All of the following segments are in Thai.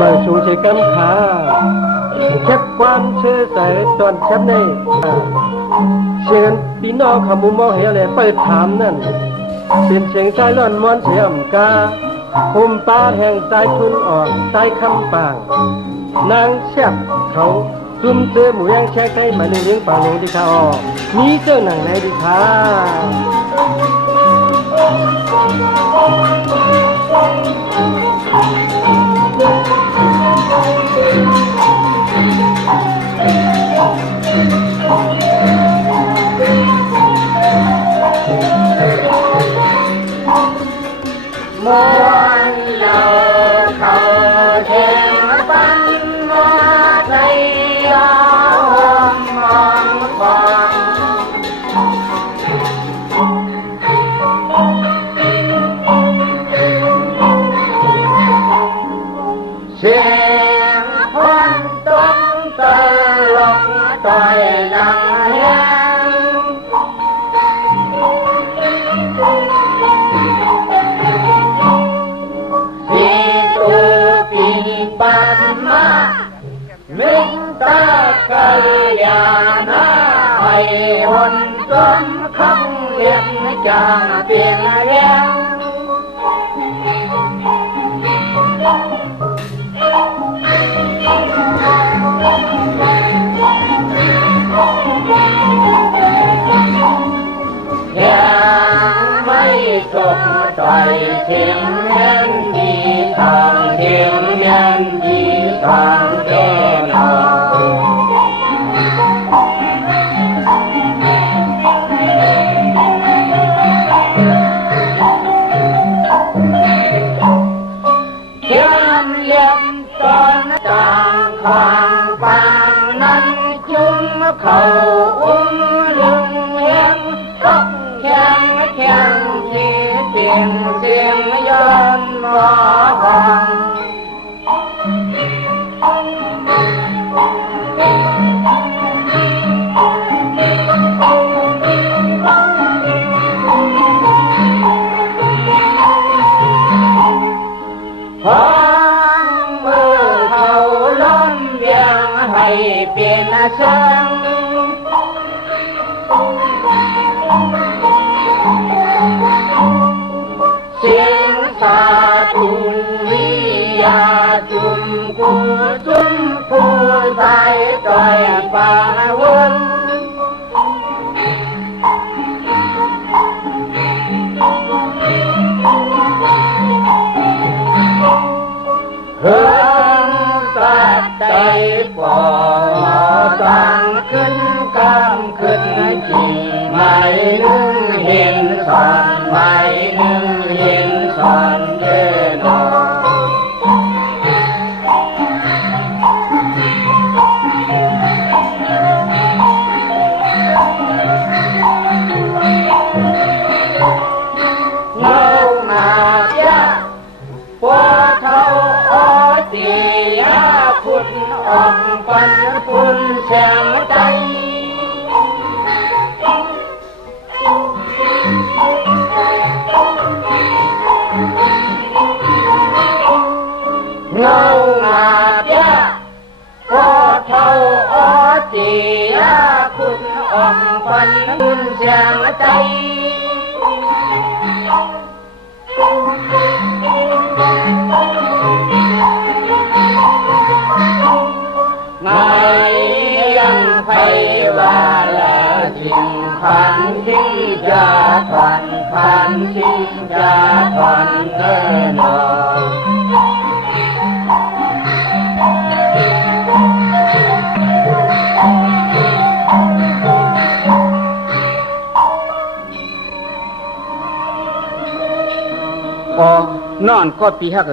มาชูใช้กำขาแคบความเชื่อใส่ตอนแคบในเสียงพี่น้องขมุมมองเห็นอะไรเปิดถามนั่นเป็นเสียงใจร้อนม้วนเสียมกาคุมตาแห่งใจทุนอ่อนใจคำปางนางแซ่บเขาซุ่มเจอหมูย่างแช่ไก่มาเลี้ยงปลาโลดิค่ะอ๋อมีเจ้าหนังไหนดิค่ะมวนเราเขาเทียงปันมาใจยอมมองฟังเสียงพ้นต้นตลกต่อยดังแย้มิตรกัลยาณะให้วนจนคำเรียนจางเปลี่ยนแย้งยังไม่จบต่อยเสียงแม่นดีทางเสียงแม่นดีทางเดินความปางนั้นจุ่มเขาอุ้มลึงเลี้ยงตกแข็งแข็งที่เปลี่ยนเสียงย้อนมาฟังให้เปลี่ยนเสียงเสียงสาธุวิยาจุมกูจุมผู้ใจต่อยป่าวนเฮืองสัตย์ใจปอตั้งขึ้นกำขึ้นจริงไม่นึงเห็นสอนไม่นึงเห็นสอนเดินอเงามาเยอะพอเท่าอ้อเจียพุทธอมปันพุนแสงใจเงามาเยอะพอเท่าอ้อเจียพุทธอมปันพุนแสงใจไม่ยังไพว่าละสิ่งพันทิ้งจะผ่อนพันทิ้งจะผ่อนเงินก็นอนก็ปีฮัก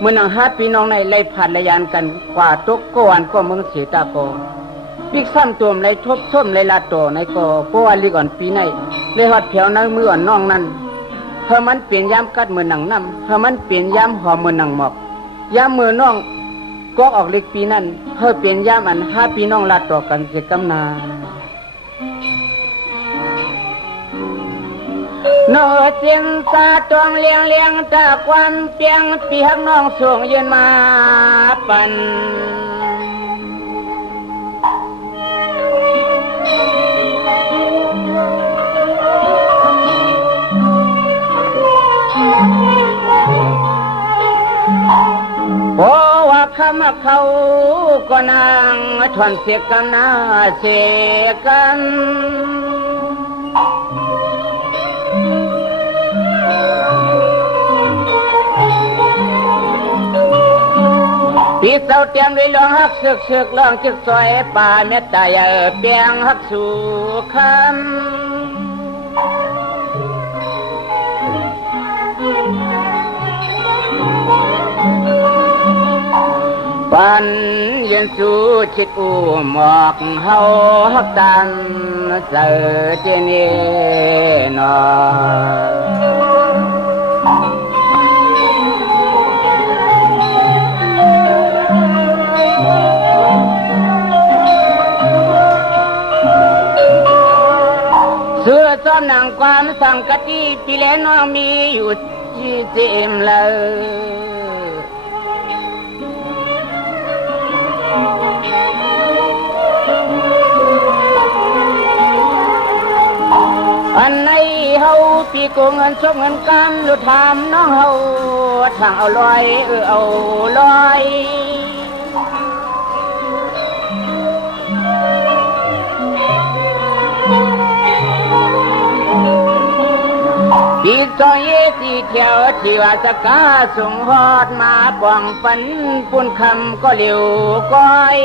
เมื่อนางฮัดพี่น้องในไล่ผ่านไล่ยานกันกว่าตกก็วันก็เมืองเสียตาโกปิกซ้ำตัวไล่ทบส้มไล่ลาโตในก็เพราะว่าลีก่อนปีในไล่ฮอดแถวนั้นมืออ่อนน้องนั้นเธอมันเปลี่ยนย้ำกัดมือหนังน้ำเธอมันเปลี่ยนย้ำหอมมือหนังหมอกย้ำมือน้องก็ออกเล็กปีนั้นเธอเปลี่ยนย้ำอันห้าพี่น้องลาโตกันเสียกำนา น้องเจียงตาตวงเลี้ยงเลี้ยงตาควันเปียงปีหักน้องส่งยืนมาปันโอ้ว่าคำเขาก็นางทวนเสียกันนาเสียกันพี่เศร้าเตรียมด้วยลองฮักสึกลองจิกซอยป่าเมตตาเปียงฮักสู่คำปันยืนสู่ชิดอูหมอกเฮาฮักตันเจอเจนีนอเสื้อซ้อมหนังความสังกะตีปีแล้วน้องมีอยู่ที่เต็มเลยอันในเฮาปีโกงเงินชกเงินกันลุทามน้องเฮาทางเอาลอยเอาลอยปีจอยเยสีเที่ยวที่ว่าสกาส่งฮอดมาป้องปันปุ่นคำก็เร็วก้อย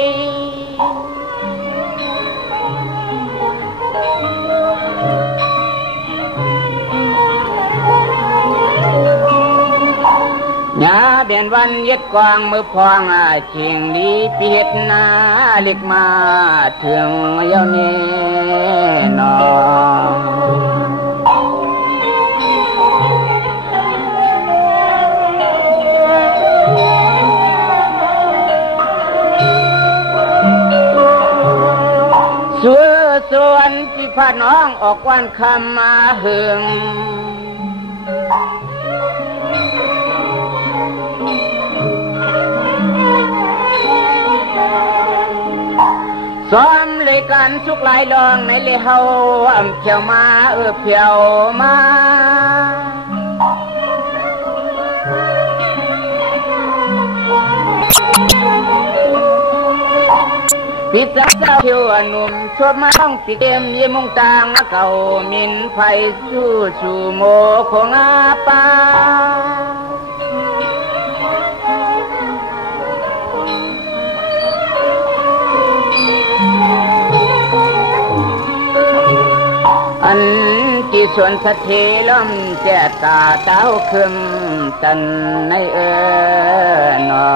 ยาเบียนวันยึดกวางมือพองเชียงดีปีเห็ดนาเล็กมาถึงเย้านี้นอส่วนที่พาน้องออกวันคำมาหึงซ้อมเลยกันสุกหลายลองในเลเฮาเพียวมาเพียวมาปิดตาเจ้าเที่ยวหนุ่มชวบมาต้องติเกมยี่มุงตางเก่ามินไฟสู้สู่โมของอาปาอันที่ส่วนสะเทล้มแจตาเต้าคึมตันในนอ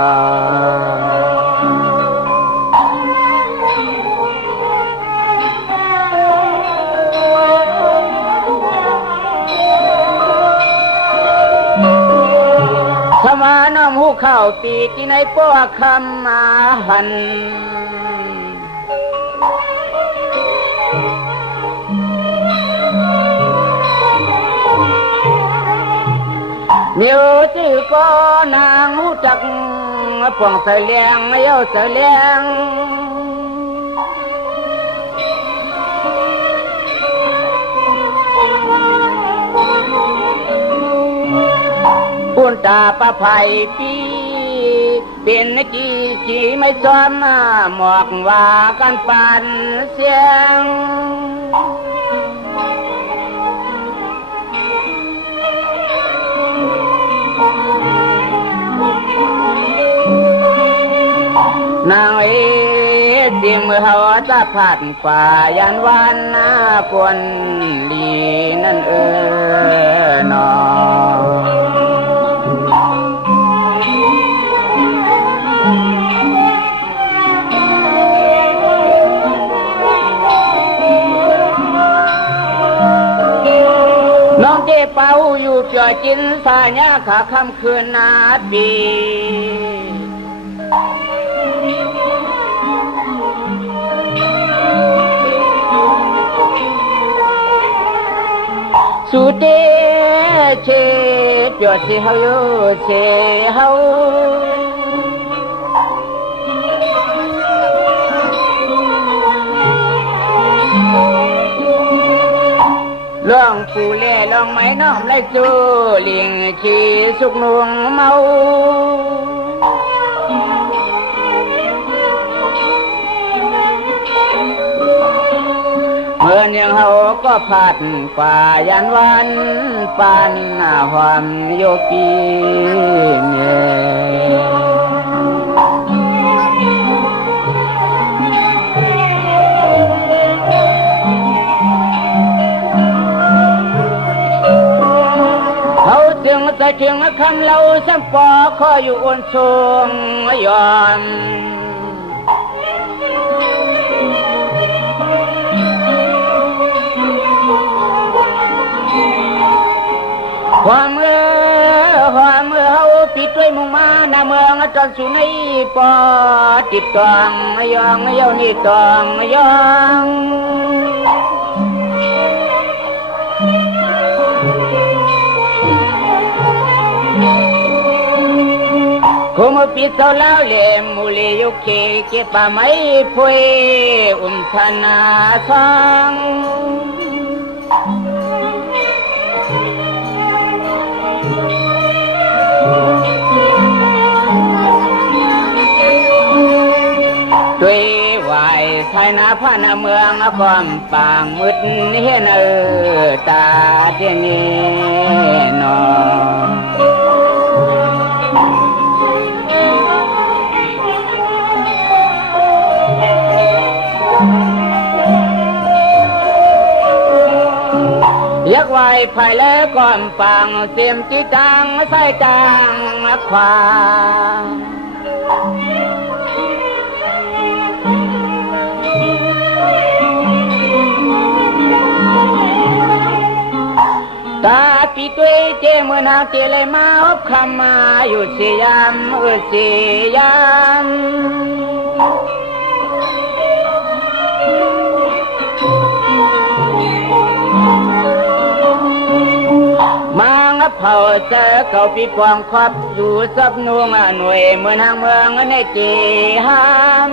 สมาน้ำหูเข้าปีที่ในป้อคำมาหันเดี๋ยวจื้อก็นางหูจักป่องใส่เลี้ยงเย้าใส่เลี้ยงปุ่นตาปะไผ่ปีเป็นจีไม่ซ้อมหมอกว่ากันปันเสียงนางจริงเมื่อเขาจะผ่านฝ่ายันวันนาควรลีนั่นนอน้องเจ๊เป้าอยู่เจ่อจินสาญาขาคำคืนนาปี สุเตเชเปียวสิเฮาเชเฮาลองปูเล่ลองไม้น้อมไล่จูเลียงชีสุกนวงเมาเมื่อยังเฮาก็ผัดป่ายันวันปานหน้าความโยกีเนเขาจึงจะจึงคำเราสัมปอขออยู่อ่อนทรงยอมความเมื่อเฮาปิดด้วยมุ่งมาหน้าเมืองจนสุนัยปอติดตองยองเย้านี่ตองยองคงปิดเสาแล้วเหลี่ยมมูลียุเคเก็บป่าไม้พวยธนาสังด้วยไหวไทยนาพานาเมืองความปางมืดเห็นตาเจนีนอยักไหวภายแล้วก่อนปังเสียมจีตังใส่ตังควาตาปีตัวเจมือนาเตเลยมาอบคำมาอยู่เสียมเสียมมังเผาเจอเก่าปีปองครอบอยู่ซับนุ่งหน่วยเมืองทางเมืองในเจหาม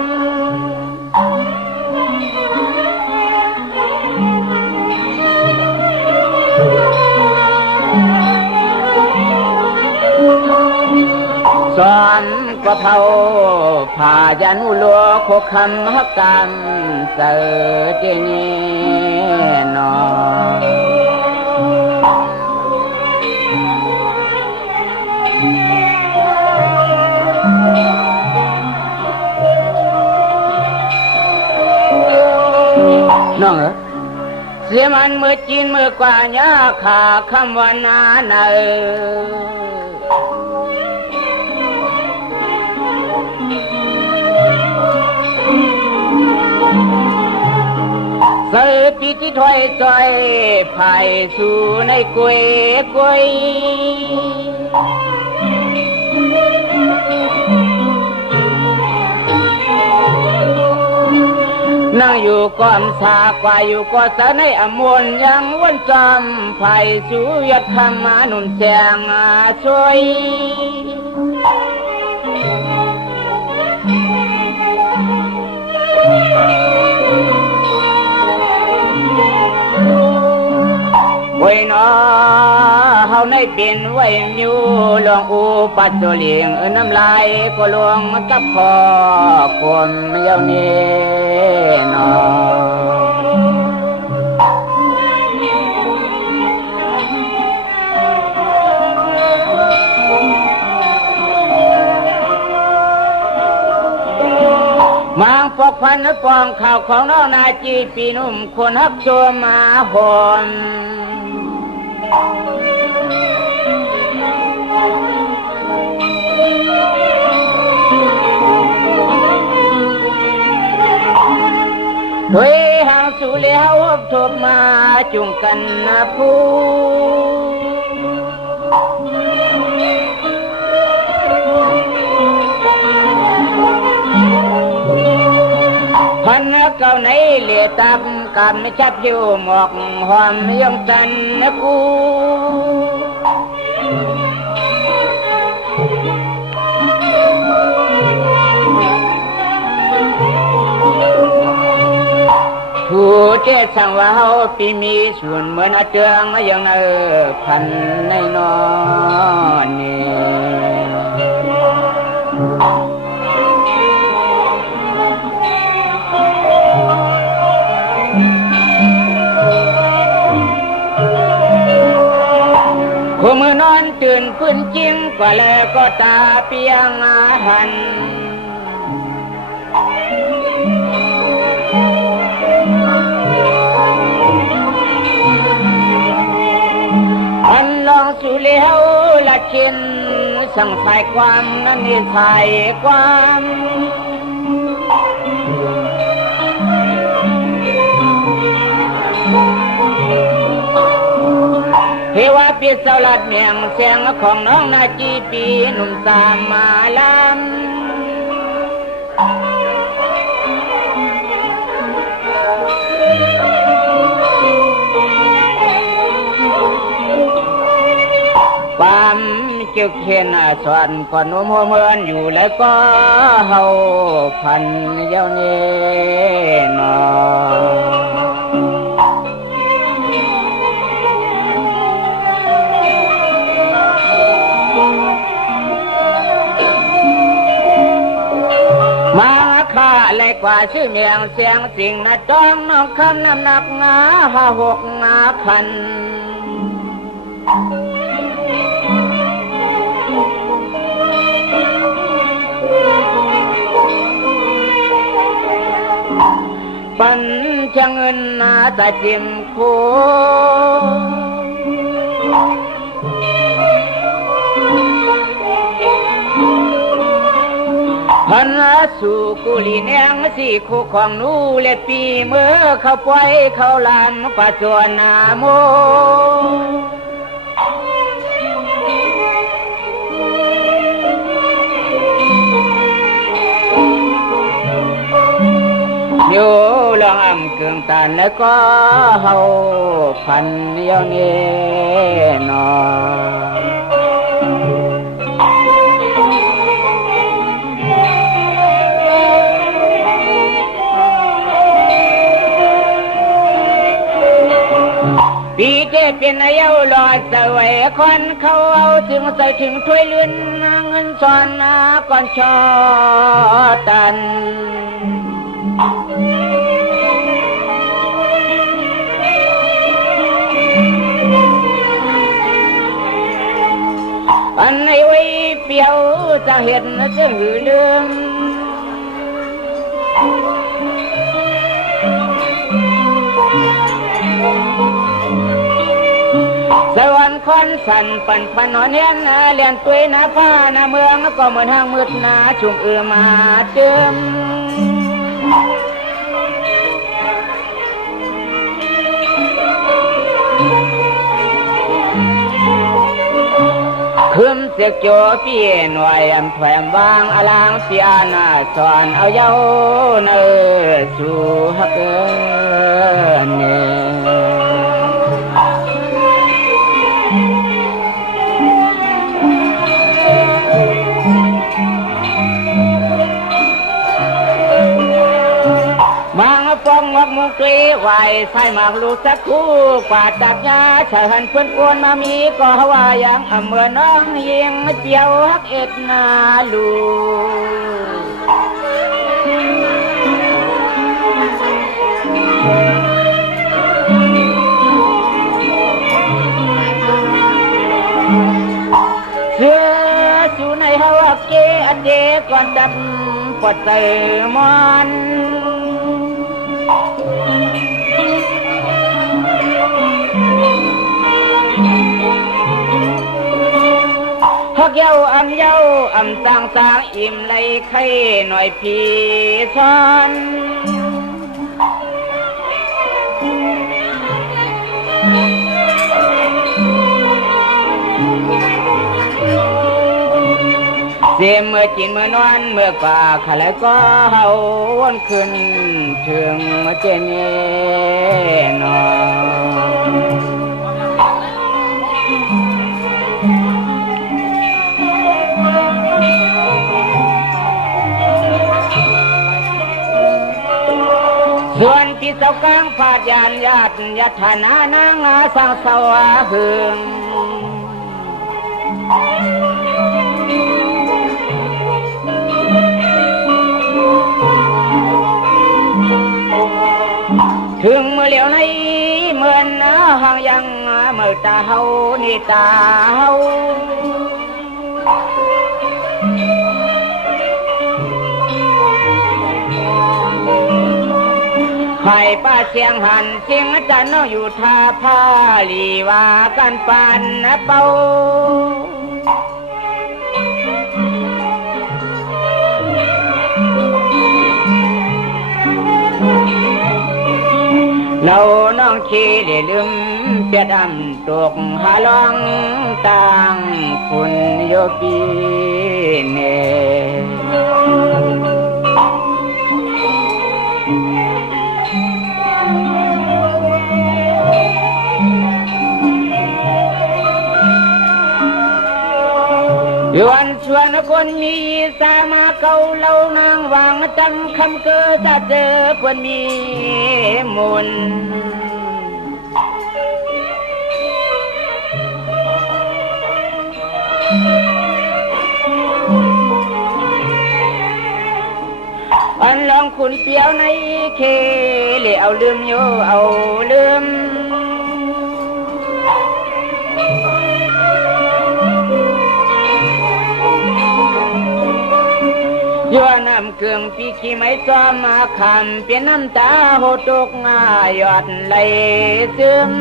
สอนก็เผาผ่ายันอุลัวโคคำฮักกันเสเจนีนอน้องเสียมันเมื่อจีนเมื่อกว่านี้ขาคำว่านาเนอเสือปีที่ถอยจอยภายสู่ในกวยนั่งอยู่ก้อมสากว่าอยู่ก็สะในอมวนยังวันจำภายสู่ยัดคำมาหนุ่มแจงช่วยไว้นอเฮาในเป็นไว้อยู่หลวงอูปัดโจเลียงน้ำลายก็ลวงจับคอกลมเย้านี่นอมังปอกพันปองข่าวของน้องนาจีปีนุ่มคนฮักชัวมาหอมด้วยหางสู่เลี้ยวทบมาจุงกันนะผู้พันเก่าในเหลี่ยตับ กามไม่ชับอยู่หมอกหอมยงจันนะกูผู้เจ้าสั่งว่าเฮาปีมีส่วนเหมือนอาเจืองอย่างนั้นพันในนอนนี่ผู้มือนอนตื่นฟื้นจริงกว่าแล้วก็ตาเปียงหันอันลองสู่เลี้ยวละชินสั่งสายความนั้นนิสัยความเทวาปิศาจเมียงเสียงของน้องนาจีปีหนุ่มสามมาลำความจึกเห็นสอนก่อนนุ่มหัวเมือนอยู่แล้วก็เฮาพันเย้านี้นอมาข้าเลยกว่าชื่อเมียงเสียงสิ่งนะจ้องน้องคำน้ำหนักงา56 งาพันปันช่างเงินนาตาจิมโคพันสู่กุลีเนียงสี่คู่ของนูเล็ดปีเมื่อเขาปล่อยเขาลำปัจจวนนาโมอยู่ลองอ่ำเกืองตานแล้วก็เฮาพันเดียวนี้นอปีเจเป็นนายเอาหลอดสวยคนเขาเอาถึงใส่ถึงถ้วยลื่นเงินซอนก่อนชอตันอันในไว้เปียวจะเห็นจะหือเรื่องสวรรค์คอนสันปันปันนอนเนียนเลียนตุยนาฟ้านาเมืองก็เหมือนห้างมืดนาชุมมาเจิมคืมเสกโจพี่หน่วยแถมวางอลางปีอาณาสอนเอาเย้าเนื้อสู่ฮักเนป้องวักมุกตีไหวใส่หมากลูกสักคู่กว่าจากยาเฉินเพื่อนกวนมามีก็ว่าอย่างเมื่อน้องยิงเปียวฮักเอ็ดนาลูเสื้อสูในฮาวาเกอเจก่อนดับปดเตอมอนฮักเย้าอำต่างสางอิ่มไหลไข่หน่อยพี่ซ้อนส เสียเมื่อจินเมื่อนอนเมื่อกว่าขาแล้วก็เฮาวนขึ้นถึงเจนีนอส่วนที่เสากลางผาดยานญาติญาตินานางอาสังสวะหึงถึงเมื่อเหลียวในเหมือนห่างยังเมื่อตาเฮานี่ตาเฮาให้ป้าเสียงหันเสียงอาจารย์น้องอยู่ท่าผ้าลีว่ากันปานเป่าเราน้องขี้ได้ลืมเปียดำตกหาลองต่างคุณโยปีเนวันชวนคนมีสามาเก่าเล่านางวางจำคำเกิดจะเจอเพื่อนมีมุนอันลองคุณเปียวในเคเลเอาลืมโยเอาลืมย้อนน้ำเกลืองปีขี้ไม้ซ้อมมาคำเป็นน้ำตาโหตกง่ายยอดไหลซึม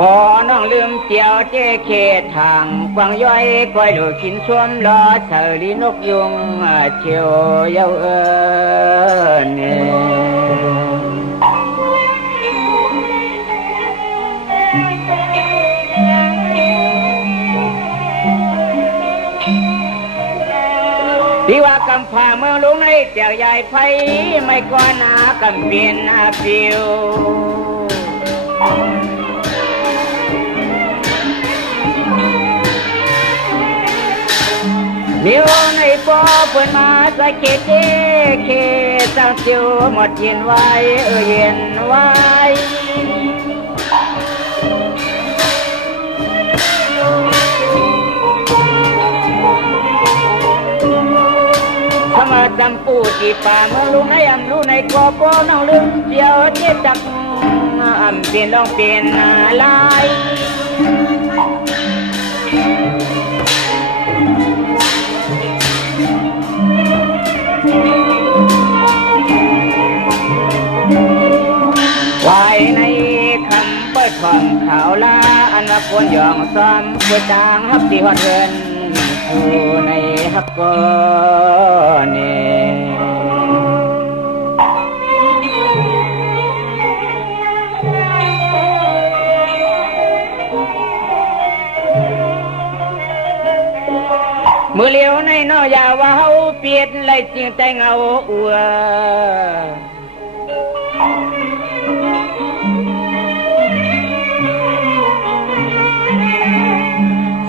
พอน้องลืมเจียวเจ๊เขตทางกวางย้อยก้อยดูขินชวมล้อเสรีนกยุงเชียวเย้าเนี่ยที่ว่ากำพาเมื่อลุงในเจ้าใหญ่ไฟไม่ก่อนหน้ากำเปลี่ยนผิวเดี๋ยวในปอเปิดมาใส่เขตเขตตั้งเจียวหมดเย็นไว้เย็นไว้ถ้ามาจำปูจีป่าเมื่อลุงในอำลุงในกอปอน้องลืมเจียวเจ็บจักอำเปลี่ยนลองเปลี่ยนลายวายในคำเปิดของข่าวลาอันว่าควรยองซ้อมควรจางฮับที่ฮอดเงินอยู่ในฮับก่อนมือเลี้ยวในน้อยาว่าเฮาเปียดไหลจริงแต่เงาอัว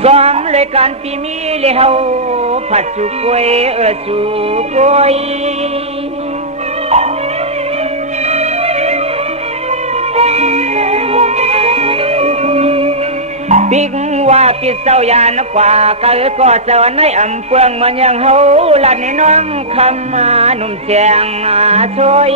ซ้อมเลยการปีมีเลยเฮาผัดจุกวยจุกวยปิกว่าปิดเศร้ายานกว่าก็เจ้าในอำเฟืองมันยังเฮาลัดในน้องคำมาหนุ่มแจงช่วย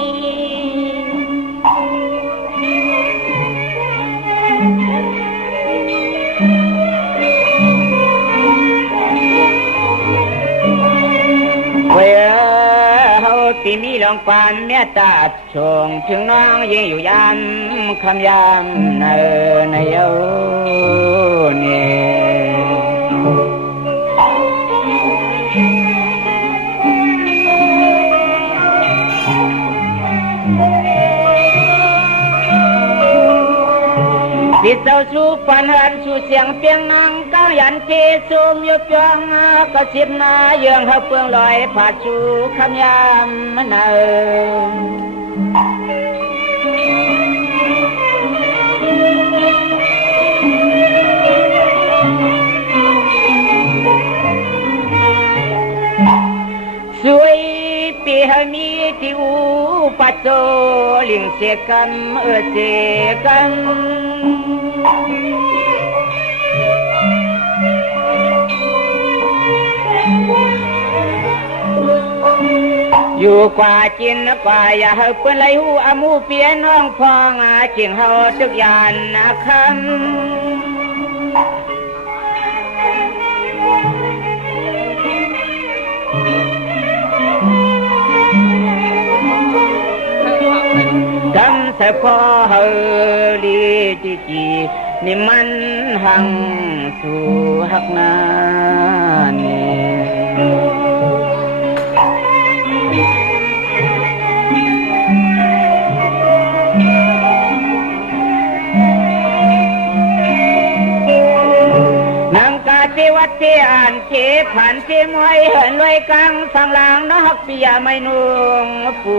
ปีมีลองความเมตตาชงถึงน้องยิ่งอยู่ยามคำยามในเย้าเนี่ย คิดเจ้าชูปันหันชูเสียงเปียงนางก้าวยันเกซูมยบยองกระสิบมาเยื่องเฮาเปืองลอยผาดชูคำยามมันเอสวยปีหามีที่อูปัจโจลิงเสกันเสกันอยู่กว่าจินกว่าอย่าเฮาเปิ้นไหลหูอามูเปียน้องพองจิงเฮาตึกยานนะคำกำสะพอเฮาลีจิจีนี่มันหังสู่หักนานี่วัดเที่อ่านเจ็บผ่านเจ็บมวยเหินลอยกลางสังหลังนอกปียาไม่นุ่งปู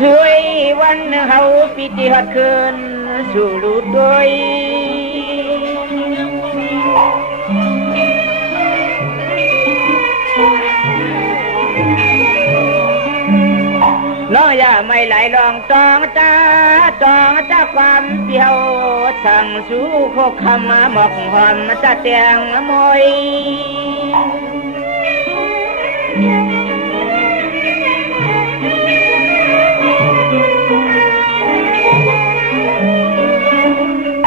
สวยวันเฮาปีที่หัดคืนสู่รูดด้วยน้องอย่าไม่ไหลลองตองจ้าความเปียวสั่งสู้โคกคำมาหมอกหอมตาเตียงมวย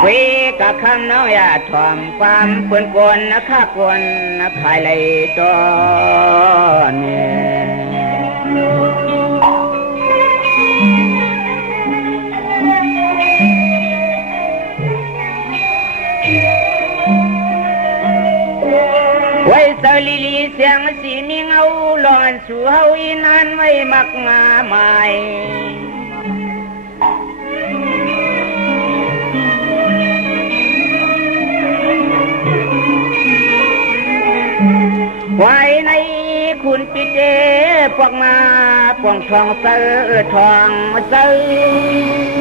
เวกับคำน้องอย่าถอมความเปื่อนกวนนะข้ากวนนะขายเลยตอนเนี่ยไว้สลีลีเสียงสีมิงเอาหลอนสู่เฮาอีนานไม่มักงาหมายไว้ในคุณปิเจพวกมาปวงทองเสือทองเสือ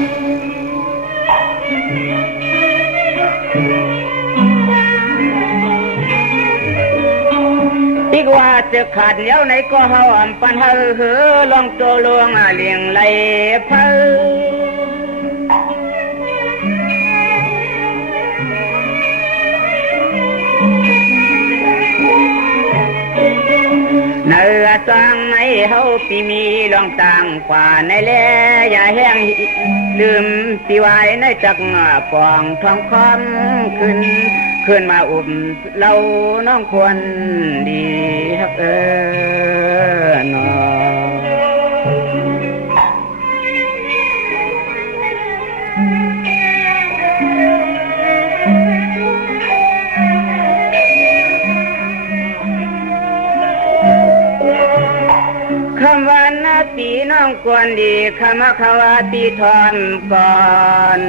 อีกว่าจะขาดเลี้ยวไหนก็เฮาอ่ำปันเฮาเหือลองโตลวงเลี้ยงไหลเพิ่เนื้อสังในเฮาปีมีลองต่างกว่าในแลอย่าแห้งลืมปีไว้ในจักปองทองคำขึ้นมาอุ่มเราน้องควรดีฮักน้อคำว่านาตีน้องควรดีคำว่าว่าตีทอนก่อน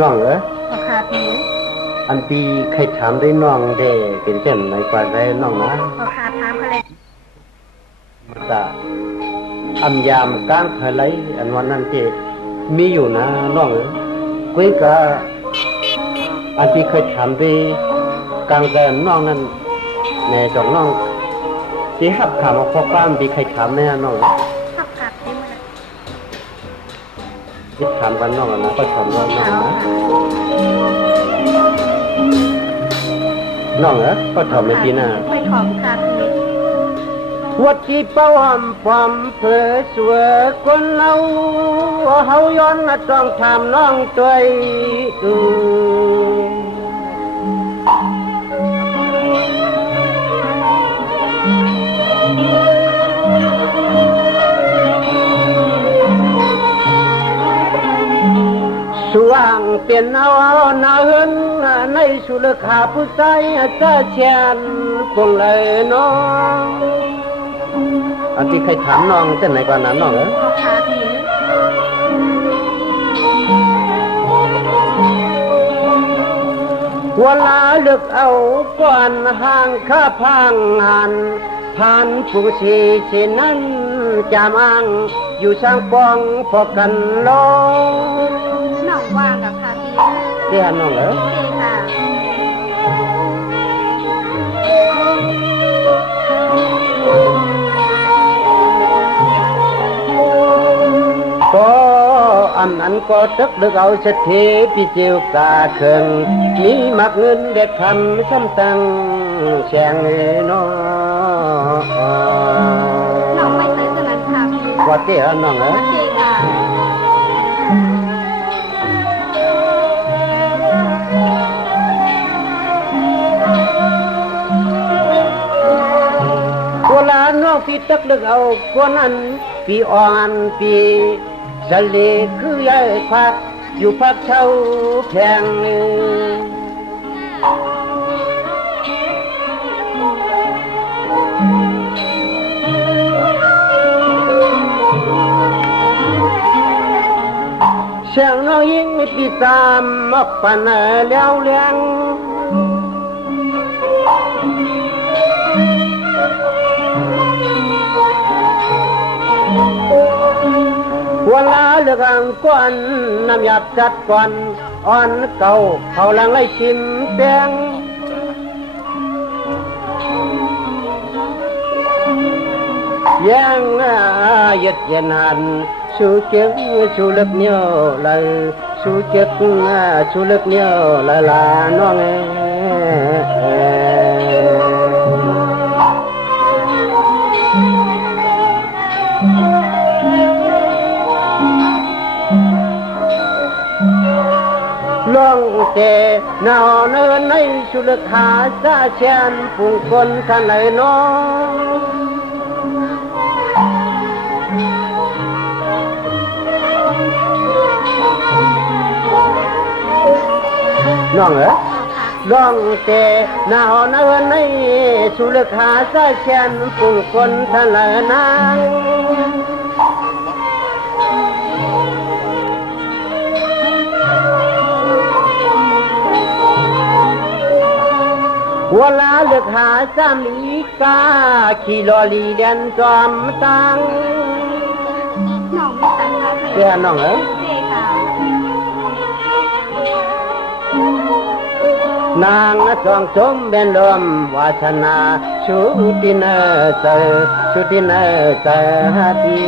น้องเหรอค่ะพี่อันปีใครถามได้น้องได้เป็นเช่นไหนกว่าได้น้องนะค่ะถามเขาเลยตาอันยามก้างเธอไรอันวันนั้นเจมีอยู่นะน้องเหรอกุ้ยกะอันปีเคยถามได้กลางแต่น้องนั้นแม่จอกน้องที่หับถามข้อความปีใครถามแม่น้องหับขาดที่มันที่ถามกันน้องนะก็ถามน้องนะน้องเหรอก็ถามในปีหน้าไม่ถามค่ะพี่วัดที่เป้าหำความเผยสวยคนเราเฮาย้อนมาต้องถามน้องตัวค เป็นเอาหน้าเฮินในสุรขาผู้ใจจะเชียนคงเลยน้องอันที่เคยถามน้องจะไหนกว่านั้นน้องเหรอค่ะพี่เวลาเลือกเอาก่อนห่างข้าพังหันผ่านผู้ชีเช่นนั้นจามังอยู่สร้างปองพอกันลงน้องว่างกับค่ะพี่เสียน้องเหรอใช่ค่ะก็อันนั้นก็ตึกดึกเอาเสถีพี่เจียวกาเคิงมีมักเงินเด็ดคำซ้ำตังแฉงน้องไม่ใช่สนันค่ะพี่ว่าเจ้าน้องเหรอใช่ค่ะเวลาน้องพี่ตึกดึกเอาคนนั้นพี่อ่อนพี่สลีคือยายพักอยู่พักเช่าแพงเสียงน้องยิ่งปีตามมอกปันแล้วเลี้ยงเวลาเลือกางก้อนน้ำหยาบจัดก่อนอ่อนเก่าเขาลังไล่ชิมแดงยังยึดเย็นหันสู้เก็บสู้เล็กเหนียวเลยสู้เก็บสู้เล็กเหนียวละลาน้องลองเจนาวเนินในสุลขาซาเชียนปุ่งคนขันไหนน้องเหรอลองเจนาวเนินในสุลขาซาเชียนปุ่งคนขันไหนนางเวลาเลือกหาสามีกาขี่ลอลีเดินจอมตังน้องไม่ตันค่ะเสียน้องเหรอใช่ค่ะนางสองสมเป็นลมวาสนาชุตินาเสชุตินาเสหัดี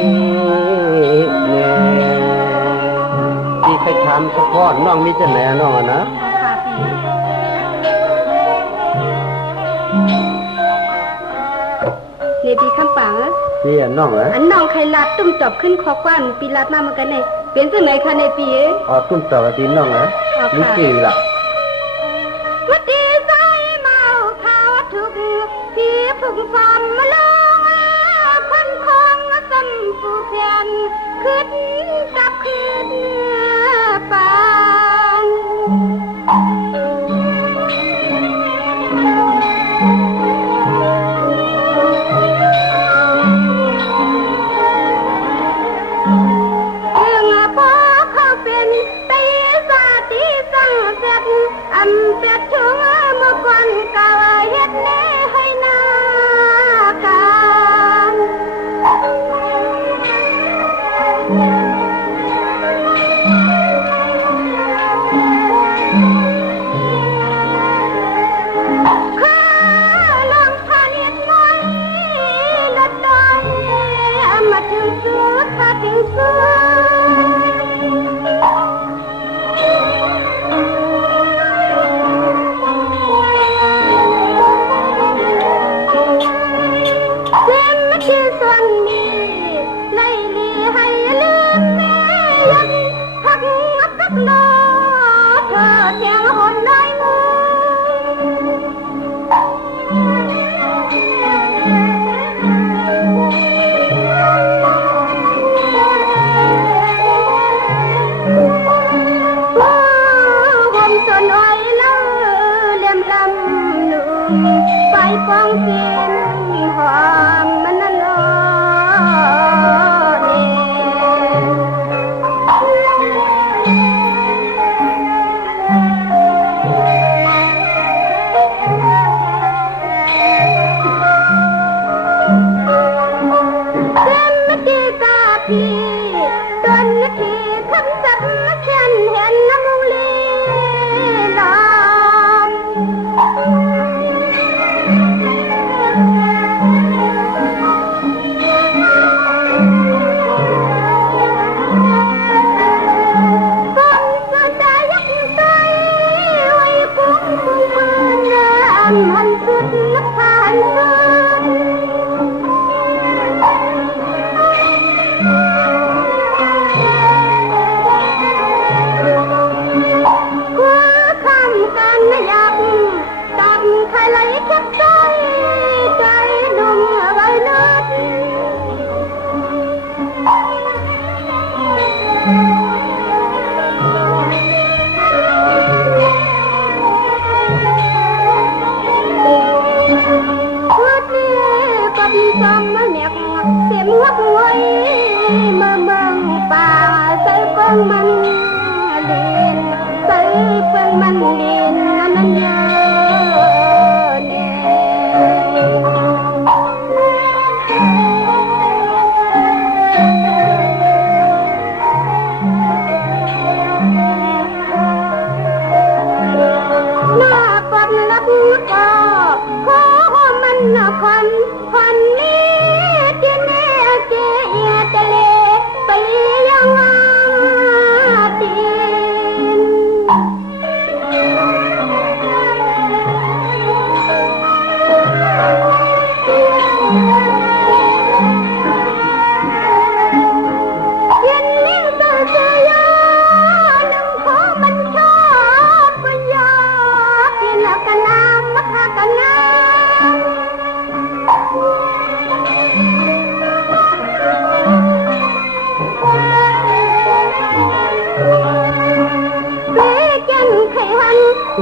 ที่เคยทำสะพอน้องมิจะแน่นอนนะเนปีคำปังเสียน้องเหรออันน้องใครลัดตุ้มจบขึ้นคอกวันปีลัดมาเหมือนกันเนี่ยเป็นจังไหนคะในปีอ๋อตุ้มจบปีน้องเหรอนี่จริงล่ะวัดดีใจเมาข่าวทุกที่ผุกฟอมมาลงคนคงสัมผูเพียนขึ้นกับขึ้นปานเป็ดช่วงเมื่อก่อนกาวเฮ็ดแน่ให้นาการข้า ไปกองเกียนหอมมันนั่นโลพี่ตอนนาทีคำสักฉันเห็นน้ำมุงลีลามฟังสุดใจยักษ์ใจไว้กุ้งกุ้งมือน้ำหันสุดนักผ่านสุดมันเด่นใส่เพิ่งมันเด่นนั่นเยอะแน่หน้าก่อนรักก็ขอมันคนนี้ที่แน่เจียทะเลไปยัง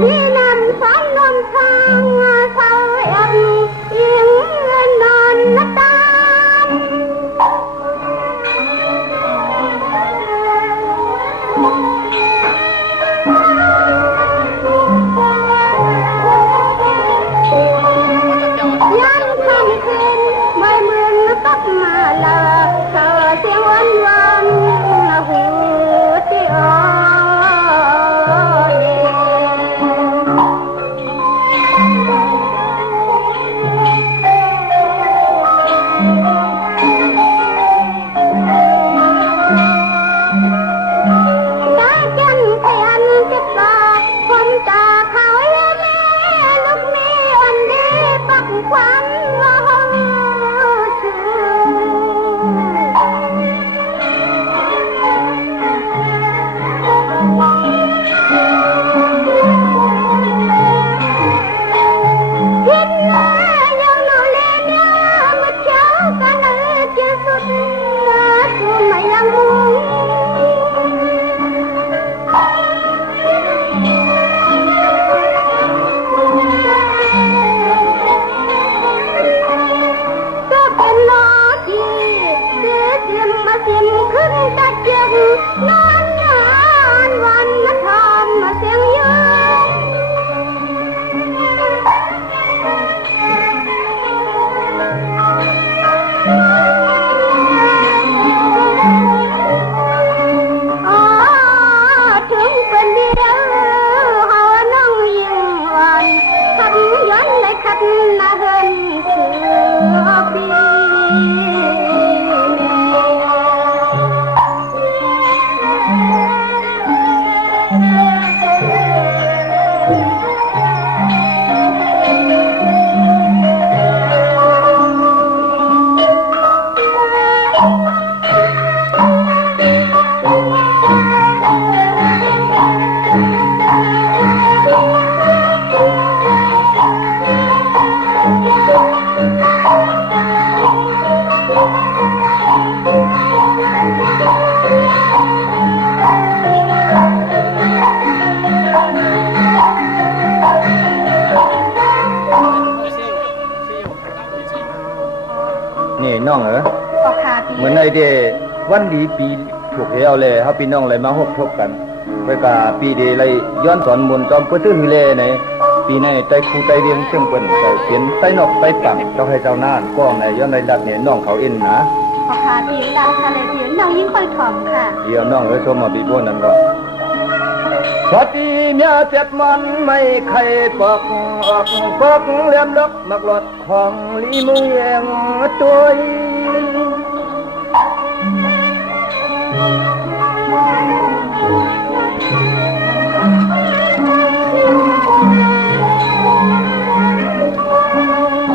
พี่นำสอนนมทางเศร้าเอ็มยิงนอนนัตามยันคำคืนไม่เหมือนตับมาลาเธอเสียงวันวันหูที่อ่อน นี่น้องเหรอ ก็ค่ะพี่ เหมือนในเดวันดีปีถูกเฮาเลยเฮาพี่น้องเลยมาฮบทบกันไปกะปีเดเลยย้อนสอนมนต์จอมก็ตื้อเลยในปีในใจครูใจเรียนซึ่งเปิ้นก็เขียนใต้นอกใต้ปังเจ้าให้เจ้านานก็ในย้อนในดัดเนี่ยน้องเขาเอ็นนะ ก็ค่ะพี่ดาวทะเลพี่น้องยิ่งค่อยถ่อมค่ะ เดี๋ยวน้องชมมาปีโป้นั้นก็สวัสดีเมียเจ็ดมันไม่ใครปอกออกปอกเลี้ยมลกมักหลดของลีมือแยงตัว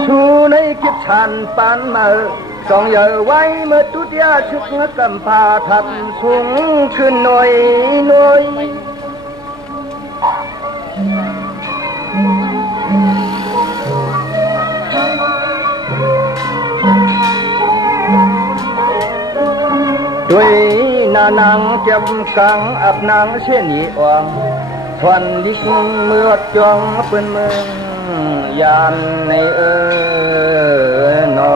ชูในคิดชันปานมาสองอย่าไว้เมื่อตุดยาชุกกำพาทับสูงขึ้นหน่อยหน่อยด้วยนานางเก็บกังอับนางเช่นนี้อ่องทวนดิกเมื่อจองเป็นเมืองยานในนอ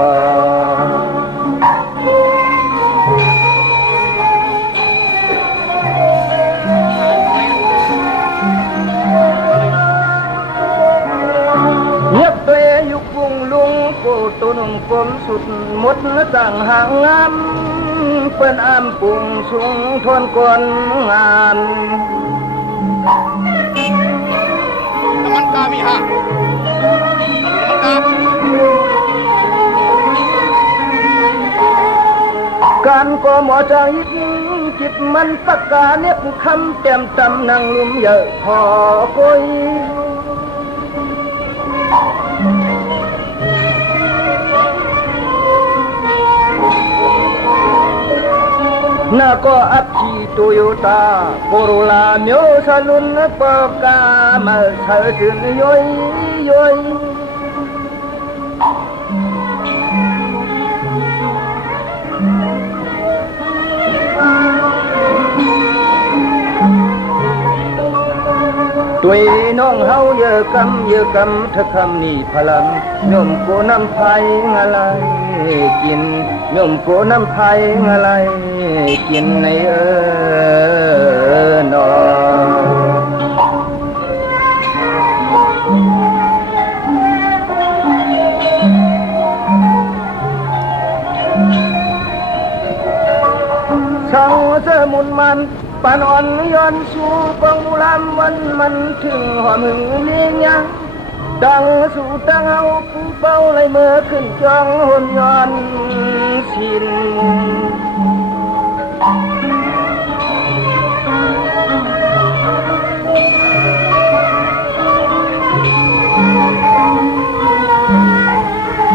เงียบตัวยุกวงลุงโกตุนกลมสุดหมดและต่างห่างงามเปิ้นอ้ำปุ่งสูงทนกวนงานมันกามีฮะมันกาการก็หมอใจจิตมันปากกาเน็บคำเต็มตำนั่งลุ่มเยอะพอกุยน่าก็อัพชีโตโยต้าโคโรล่าเมียวซาลุนปากามาเธอจึงย่อยย่อยตัวน้องเฮาเยอะกำเธอคำนี้พลังโยมโกน้ำไผ่อะไรกินโยมโกน้ำไผ่อะไรกินในนอช่างเสมุนมันปานอ่อนย้อนสู่กองบุรามวันมันถึงหอมหึงเลี้ยงยังดังสู่ตั้งเอาผู้เป้าเลยเมื่อขึ้นจองหนย้อนสิน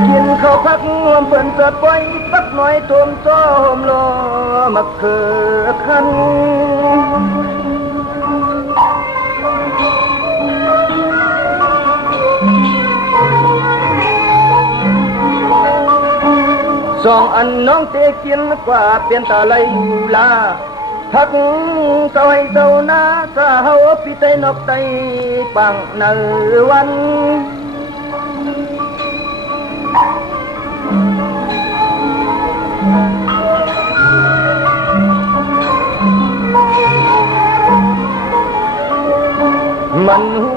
กินข้าวพักงวมเปิ่นสะปอยปักน้อยตวมซ้อมโลมักเคือคันสองอันน้องเตกินกว่าเปลี่ยนตาไหลอยู่ลาทักเสาให้เสาหน้าสาเฮาปีไตนกไตปังเนวันมันหู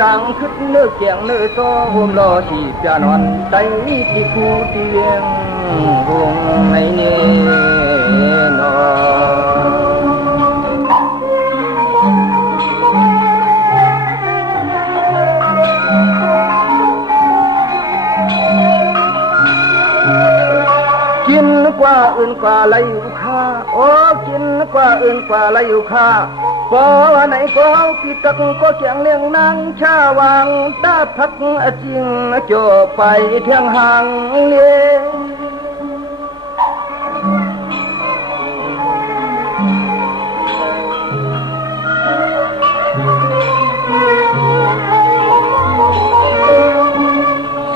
จังขึ้นเนื้อเกียงเนื้อโซ่ห่มรอชีพจะนอนใจที่คู่เตียงวงในเนนอกินกว่าอื่นกว่าไรอยู่ค่าโอ้กินกว่าอื่นกว่าไรอยู่ค่าก็วันไหนก็พี่ตักก็เกียงเลี้ยงนางชาวางตาพักจริงโจไปเที่ยงห่างเลี้ย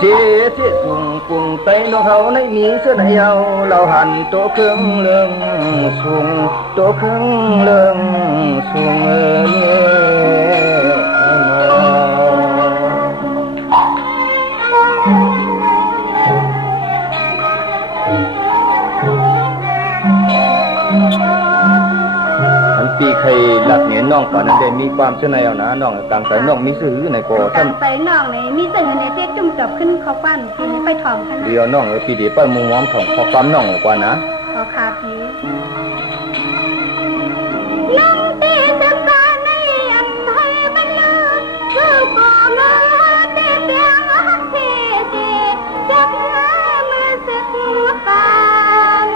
เสียเสียปุ่งปุ่งไปนกเขาในมีเสื้อไหนเอาเราหันโตเครื่องเลื่องสูงโตเครื่องเลื่องสูง องปานนั้นได้มีความเชื่อในเอานะน้องกลางใส่น้องมีซื้อในก่อท่านใส่น้องนี่มีซื้อในเฟซจุ่มจบขึ้นเขาปั้นพี่ไปถอมกันเดี๋ยวน้องพี่ดีไปมุงม้อมของพอความน้องกว่านะขอคาพี่นั่งตีศึกษาในอันไทยบรรลือคือก่อเงาเตียงฮักเทเจจับมือสึกปาน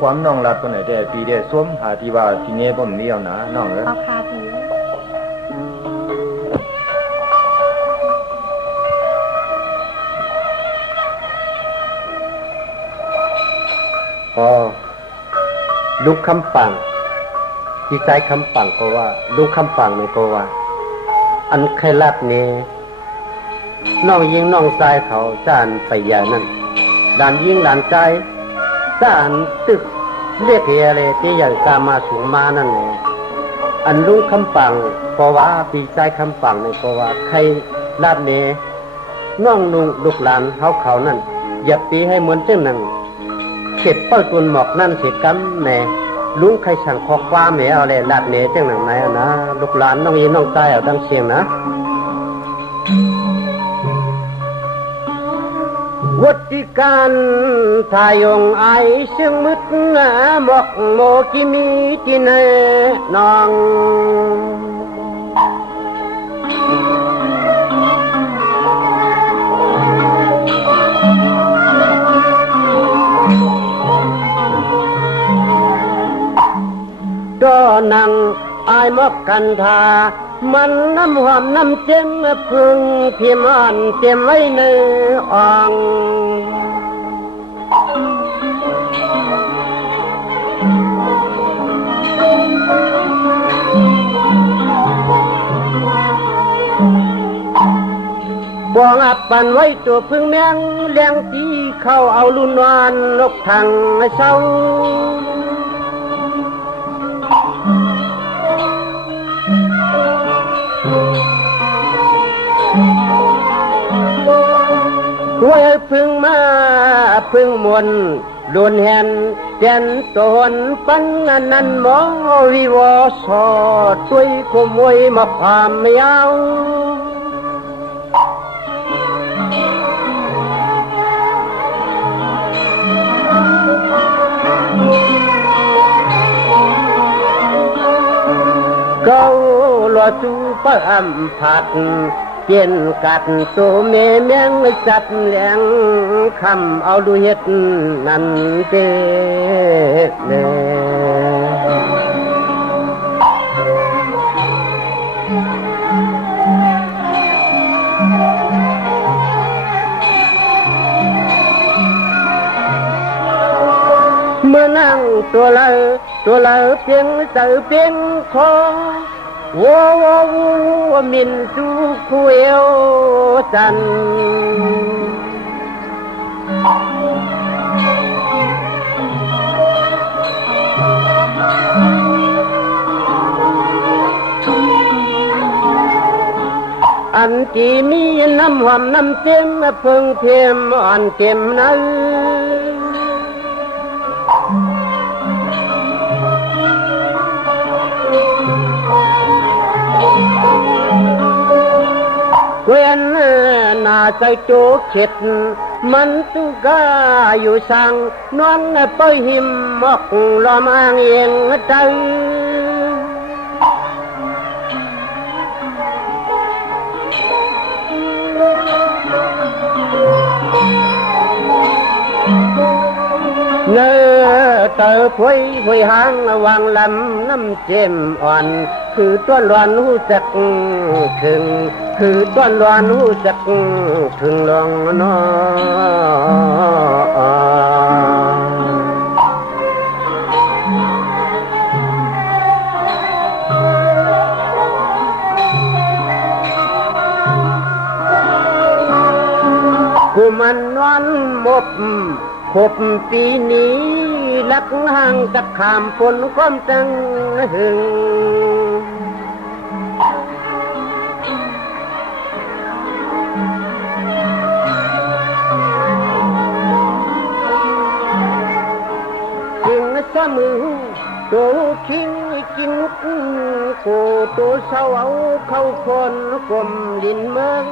ความน้องรัดตัวไหนได้ปีได้ส้มหาที่ว่าที่นี้บ่มีเอานะน้องเอ้ยขอคาพี่ลูกคำปังที่ใจคำปังก็ว่าลูกคำปังไม่ก็ว่าอันใครลับนี้น้องยิงน้องชายเขาจานไปอย่างนั้นด่านยิงด่านใจจานตึกเรียกเฮียเลยที่อย่างกามาสูงมานั่นแหละอันลูกคำปังก็ว่าปีใจคำปังไม่ก็ว่าใครลับนี้น้องลุงลูกหลานเขานั่นอย่าปีให้เหมือนเจ้าหนังเข็ดเป้าตุนหมอกนั่นเสียกำแม่ลุงใครสั่งคอคว้าแม่เอาเลยลาดเนจังหนังไหนนะลูกหลานน้องยีน้องตายเอาดังเชียงนะวัติการทายงไอเสียงมึดหมอกโมกิมีที่ไหนน้องก็นั่งอายมอกกันทามันน้ำหอมน้ำเจ็มพึ่งพิมานเต็มไว้ในอ่าง บ่งับปันไว้ตัวพึ่งแมงเลี้ยงตีเข้าเอาลุ่นวานนกทางเศร้าไว้พึ่งมาพึ่งมนโดนแหนแกนตนปันนั้นหมอวิวสอช่วยขโมยมาความไม่เอาเขาลอจูปะอำผัดเปลี่ยนกัดตัวแม่แมงจับแหลงคำเอาดูเฮ็ดนั่นเด้แม่เมื่อนั่งตัวเราเพียงเสือเพียงคอวัวมินจูคุเอวจันอันที่มีน้ำหอมน้ำเต็มเพิ่งเพียมอ่อนเต็มนั้นเวียนนาใจโจเข็ดมันตุกาอยู่สังนอนไปหิมมอกลอมอ่างเองใจเนื้อเตอพวยหางวางลำน้ำเจมอ่อนคือต้นรอนหูจักถึงคือต้นรอนหูจักถึงลองนอกูมันนอนมบคบปีนี้ลักห่างจากขามฝนความจังหึงจึงเสมอโตคิงกินโคโตเศร้าเอาเข้าคนกลมดินเมือง